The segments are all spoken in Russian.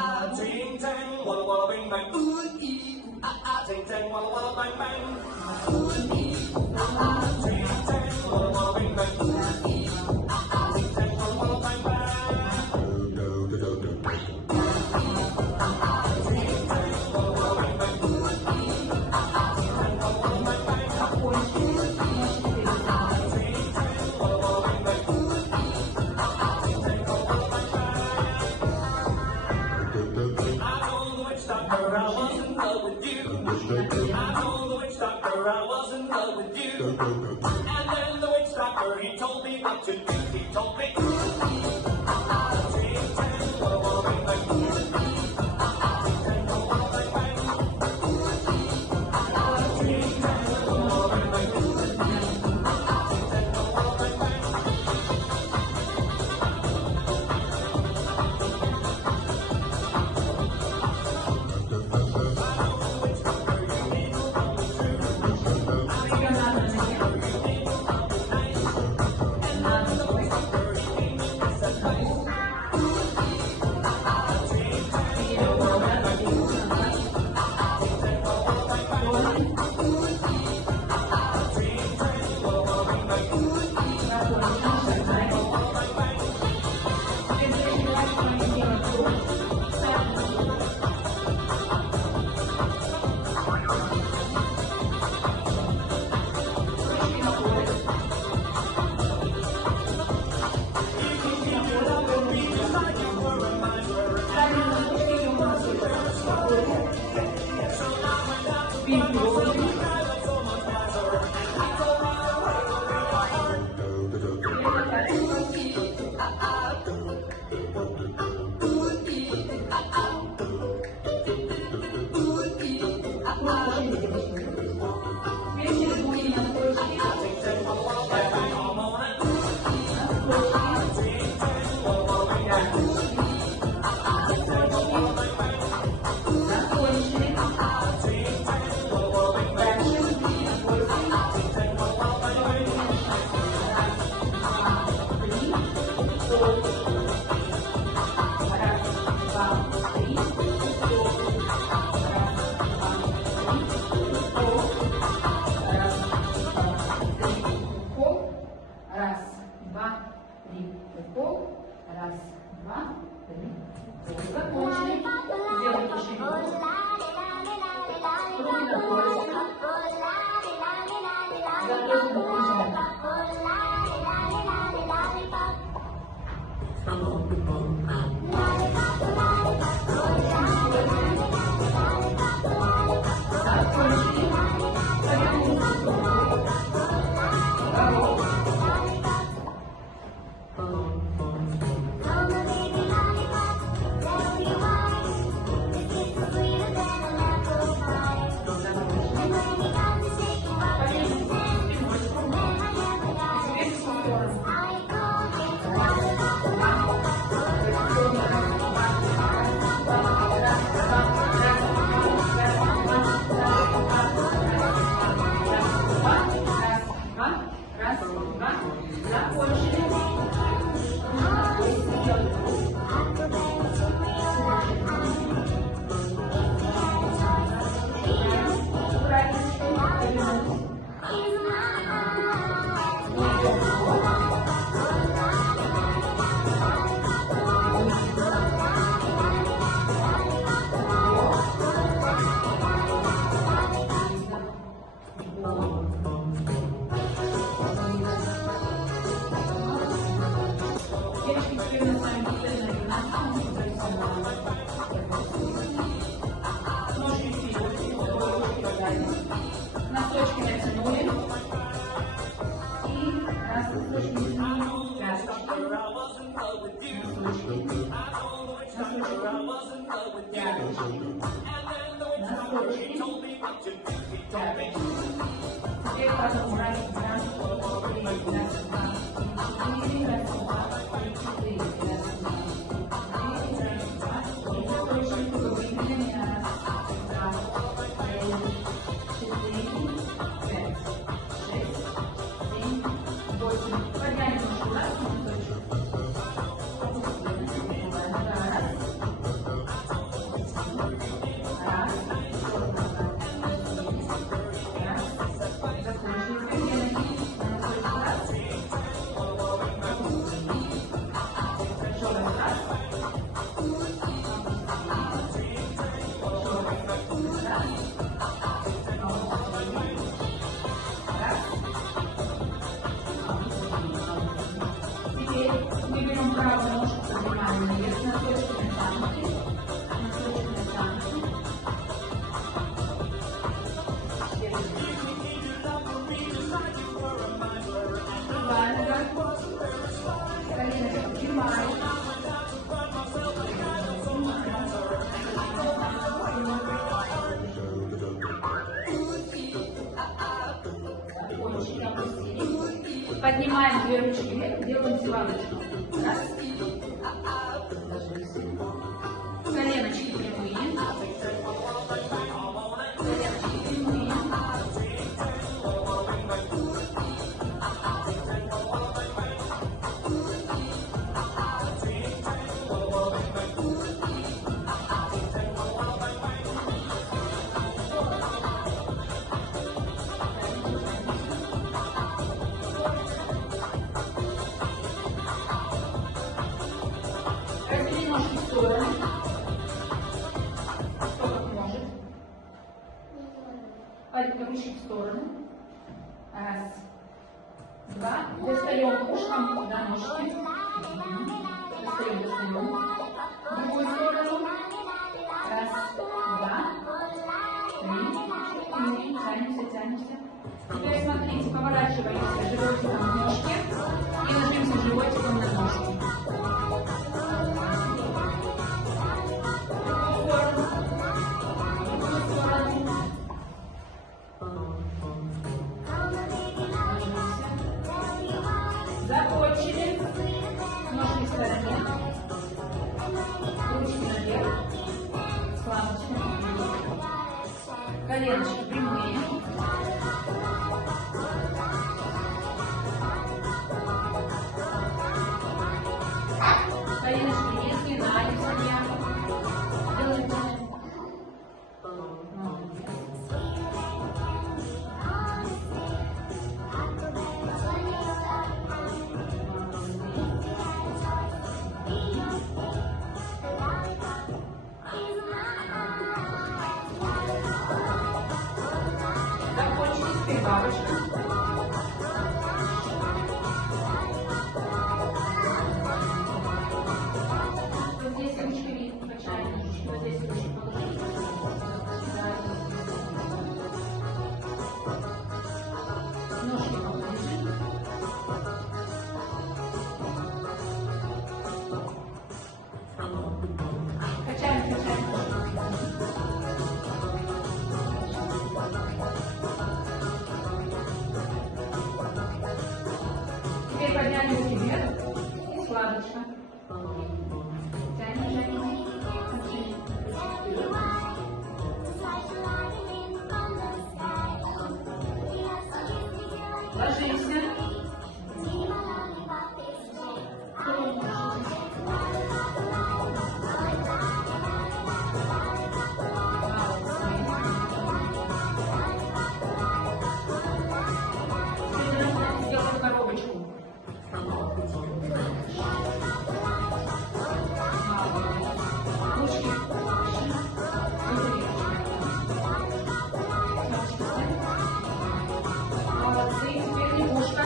ah, ting tang, walla walla bing bang. Ooh ee, ooh ah ah, ting tang, walla walla bang bang. Ooh ee, ooh ah ah, ting tang, walla walla bing bang. Ooh ee, ooh ah ah, ting tang, walla walla bang bang. Doctor, I was in love with you. I told the witch doctor I was in love with you. And then the witch doctor, he told me what to do. He told me, ting tang, walla walla bang bang. Ting tang, walla walla bang bang. Ting tang, walla walla bang bang. Ting tang, walla walla bang bang. Раз, два, три. Легко. Раз, два, три. Закончили. Сделайте шире. Руки на поясе. Закройте Носочки натянули. И раз носочки изменили. Пяточки. Носочки. Пяточки. Теперь потом раз, два, три, раз, два, три, раз, два, три, четыре, раз, два, три, раз, два, три. Носочки выпрямили. Раз, два, три, 4, 5, 6, 7, 8. Поднялись еще раз, носочек. Опустили. Раз. Поднимаем две ручки вверх, делаем зевалочку. Раз. Коленочки прямые. Коленочки прямые. Раздели ножки в стороны. Кто как может. Ручки в сторону. Раз. Два. Достаем ушком до ножки. Достаем. В другую сторону. Раз. Два. Три. Тянемся. Теперь смотрите, поворачиваемся животиком к ножке и ложимся животиком на ножку. Закончили. Ножки в стороне. Ручки наверх. Складочки. Коленочки прямые. Коленочки не сгинаются. Делаем. Закончили. Теперь бабочка. Вот здесь ручки качаем, вот здесь ручки положим. Ножки положим. Качаем. Теперь подняли руки вверх и складочка. Тянем. Ложимся. Сделаем коробочку. Ручки. Молодцы. Теперь лягушка.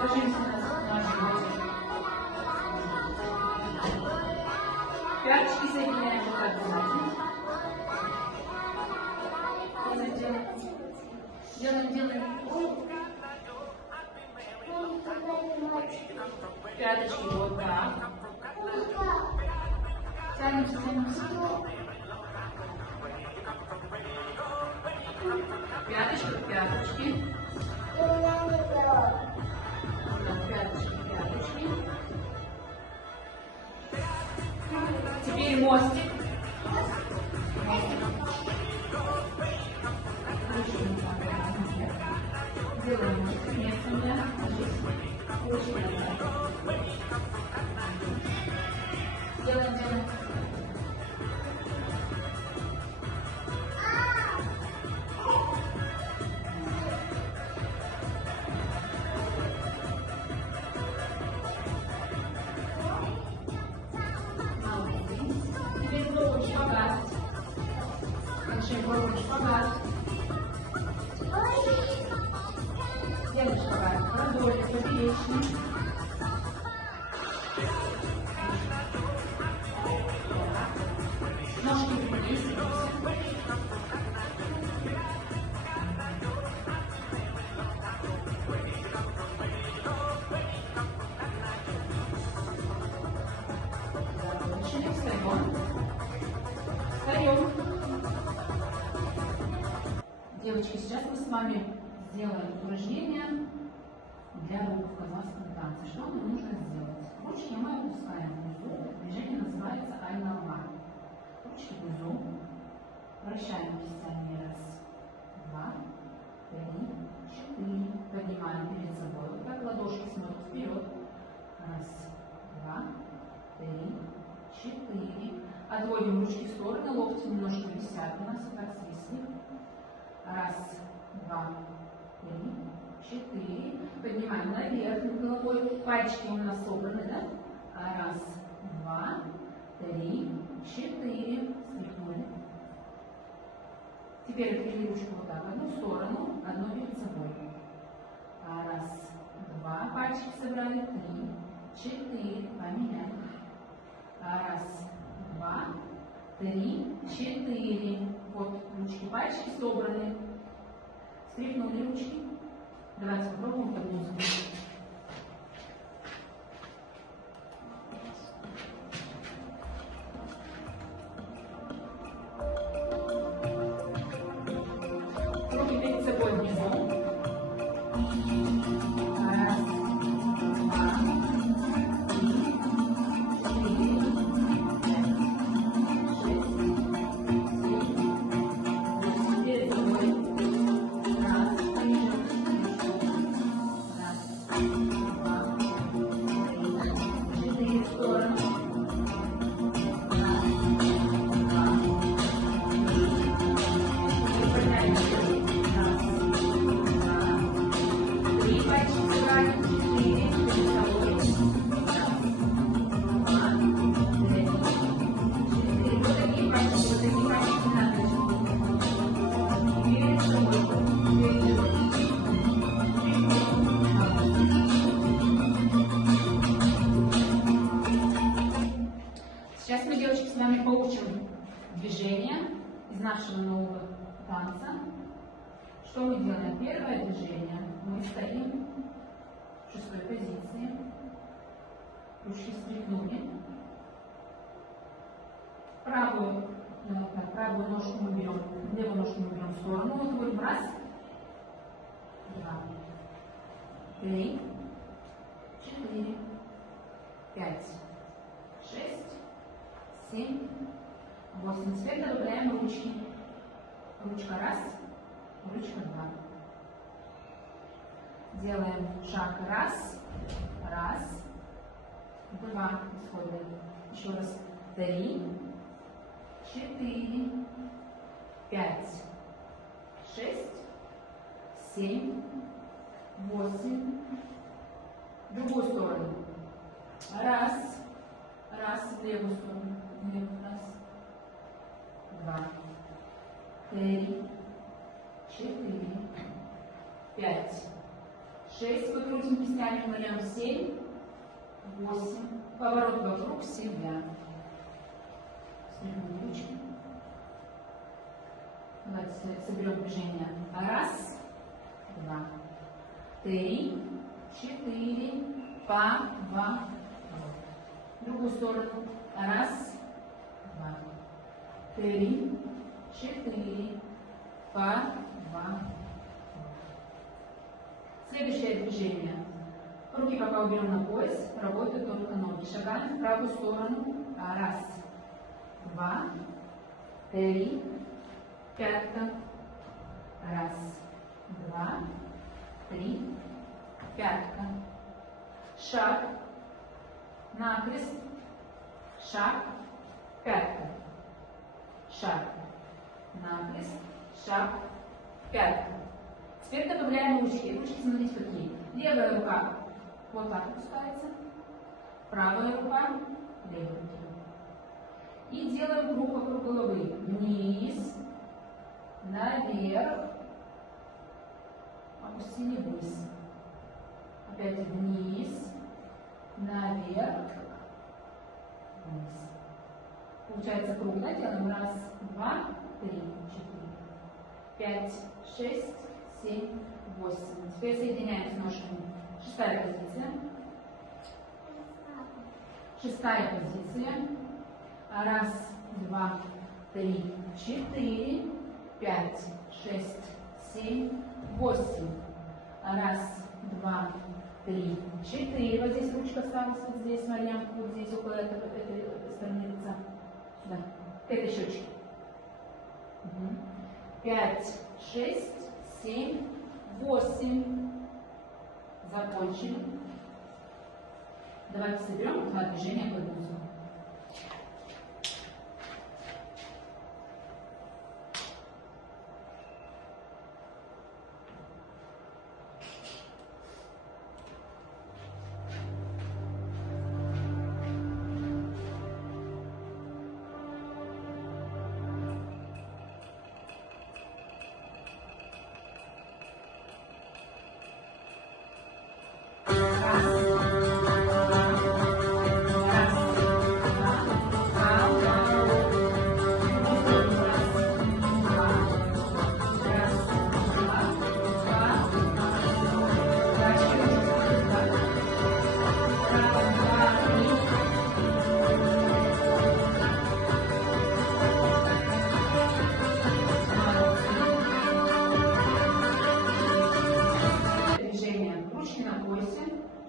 Ложимся на животик. Пяточки соединяем вот так сзади. Делаем. Пяточки вот так. Тянемся. Пяточки. Пяточки. Теперь мостик. Делаем мостик медленно. Делаем. Теперь пробуем шпагат. Пробуем шпагат. Делаем шпагат. Продолжим поперечный. Ножки вниз. Встаем. Девочки, сейчас мы с вами сделаем упражнение для рук в канадском танце. Что нам нужно сделать? Ручки мы опускаем внизу. Движение называется ай-нога. Ручки внизу. Вращаем кистями. Раз, два, три, четыре. Поднимаем перед собой. Вот так ладошки смотрят вперед. Раз, два, три, четыре. Отводим ручки в стороны. Локти немножко висят у нас. Вот так свисли. Раз, два, три, четыре. Поднимаем наверх над головой. Пальчики у нас собраны, да? Раз, два, три, четыре. Стряхнули. Теперь отвели ручку вот так. Одну в сторону, одну перед собой. Раз, два. Пальчики собрали. Три, четыре. Поменяли. Раз, два, три, четыре. Вот ручки, пальчики собраны. Стряхнули ручки. Давайте попробуем под музыку. Руки перед собой внизу. Раз, два, три, четыре, пять, шесть, семь, восемь. Перед собой. Раз, два, три, четыре. В сторону. Раз, два, три. Подняли. Раз, два, три. Пальчики собрали. Четыре. Перед собой. Раз, два, три, четыре. Вот такие пальчики не надо. Перед собой. Перед собой. Сейчас мы, девочки, с вами поучим движение из нашего нового танца. Что мы делаем? Первое движение. Мы стоим в 6-й позиции. Ручки стряхнули. Правую ножку мы берем, левую ножку мы берем в сторону. Вот будем раз, два, три, четыре, пять, шесть, 7, 8. Теперь добавляем ручки. Ручка раз, ручка два. Делаем шаг раз, раз, два. Исходим. Еще раз. 3, 4, 5, 6, 7, 8. В другую сторону. Раз. Раз, в левую сторону. Раз, два, три, четыре, пять, шесть. Выкрутим кистями вдвоем. 7, 8. Поворот вокруг себя. Снимем ручки. Давайте соберем движение. Раз, два, три, четыре, по, два. В другую сторону. Раз, два, три, четыре, по, два. Следующее движение. Руки пока уберем на пояс, работают только ноги. Шагаем в правую сторону. Раз, два, три, пятка. Раз, два, три, пятка. Шаг. Накрест, шаг, пятка, шаг, накрест, шаг, пятка. Теперь добавляем ручки. Ручки, смотрите, какие. Левая рука вот так опускается, правая рука левой руки. И делаем круг вокруг головы. Вниз, наверх, опустили вниз. Опять вниз. Наверх, вниз. Получается круг, да? Делаем. Раз, два, три, четыре, пять, шесть, 7, 8. Теперь соединяем с ножками. 6-я позиция. 6-я позиция. Раз, два, три, четыре, 5, 6, 7, 8. Раз, два, три, четыре. Вот здесь ручка осталась, вот здесь, Марьям, вот здесь, около этой стороны лица. Да, к этой щечке. 5, 6, 7, 8. Закончили. Давайте соберем два движения к одному.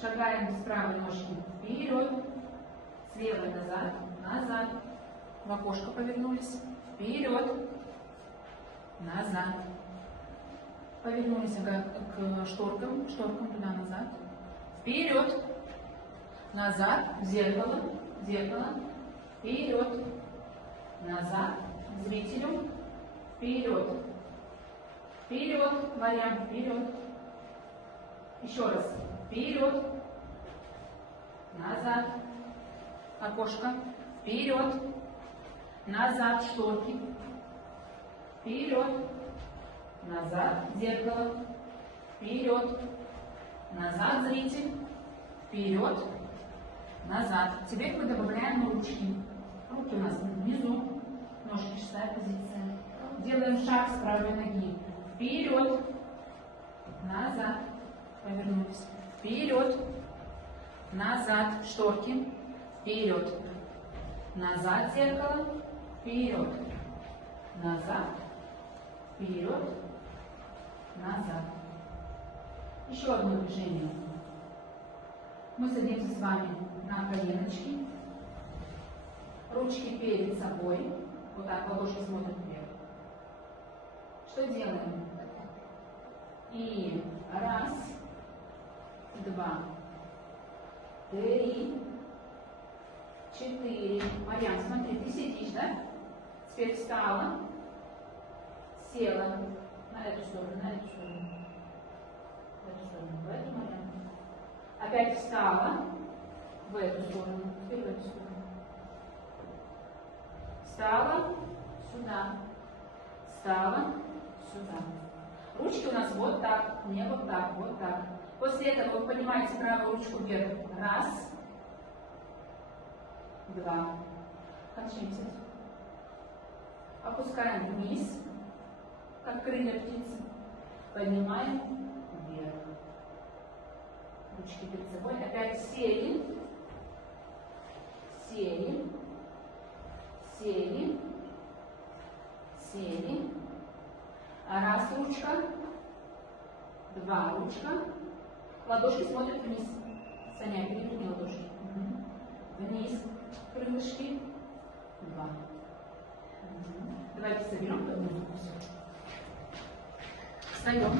Шагаем с правой ножки вперед, с левой назад, назад. В окошко повернулись, вперед, назад. Повернулись к шторкам туда-назад. Вперед, назад, зеркало, вперед, назад, зрителю, вперед, вперед, Марьям, вперед. Еще раз. Вперед, назад, окошко, вперед, назад, шторки, вперед, назад, зеркало, вперед, назад, зритель, вперед, назад. Теперь мы добавляем ручки. Руки у нас внизу, ножки шестая позиция. Делаем шаг с правой ноги. Вперед, назад, повернулись. Вперед, назад, шторки, вперед, назад, зеркало, вперед, назад, вперед, назад. Еще одно движение. Мы садимся с вами на коленочки, ручки перед собой, вот так, ладошки смотрят вверх. Что делаем? И раз, два, три, четыре. Марьям, смотри, ты сидишь, да? Теперь встала, села на эту сторону, в эту сторону, в эту, Марьям. Опять встала в эту сторону, теперь в эту сторону. Встала сюда, встала сюда. Ручки у нас вот так, не вот так, вот так. После этого вы поднимаете правую ручку вверх. Раз, два. Кончаемся. Опускаем вниз, как крылья птицы. Поднимаем вверх. Ручки перед собой. Опять сели, сели, сели, сели. Раз ручка, два ручка. Ладошки смотрят вниз. Саня, переверни ладошки. Вниз крылышки. Два. Давайте соберем по одному. Встаем.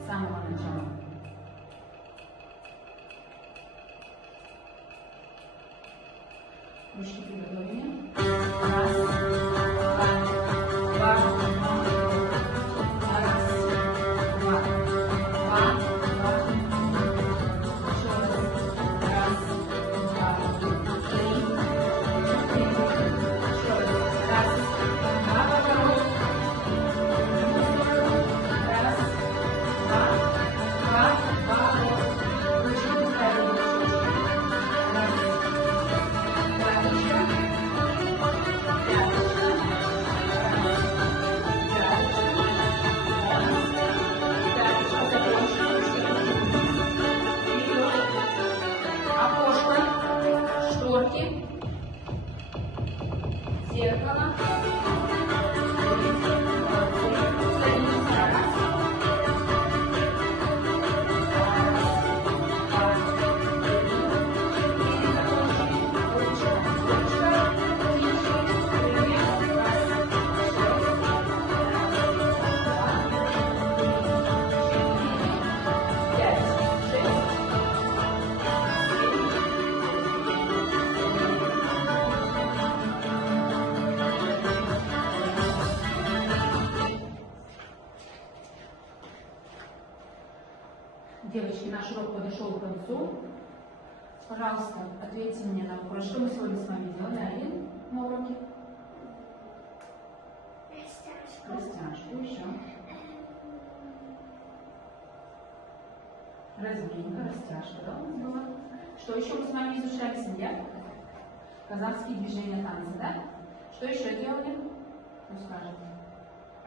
С самого начала. Ручки приготовлены. Раз, два, два, раз, два, два, два. Еще раз. Раз, два, три, четыре. Еще раз. Раз, два, поворот. Раз, два, поворот. Ручки ставим. Раз, два, ручка. Девочки, наш урок подошел к концу. Пожалуйста, ответьте мне на вопрос, что мы сегодня с вами делали, Алин, на уроке? Растяжку еще. Разминка, растяжка, да, у нас была? Что еще мы с вами изучали в семье? Казахские движения танца, да? Что еще делали? Ну, скажем.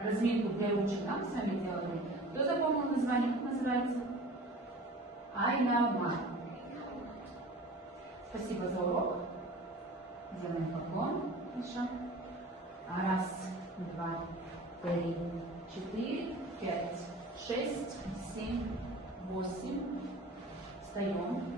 Разминку для ручек, да, мы с вами делали? Кто запомнил название? Как называется? Айнама. Спасибо за урок. Делаем поклон еще. Раз, два, 3, 4, 5, 6, 7, 8. Встаем.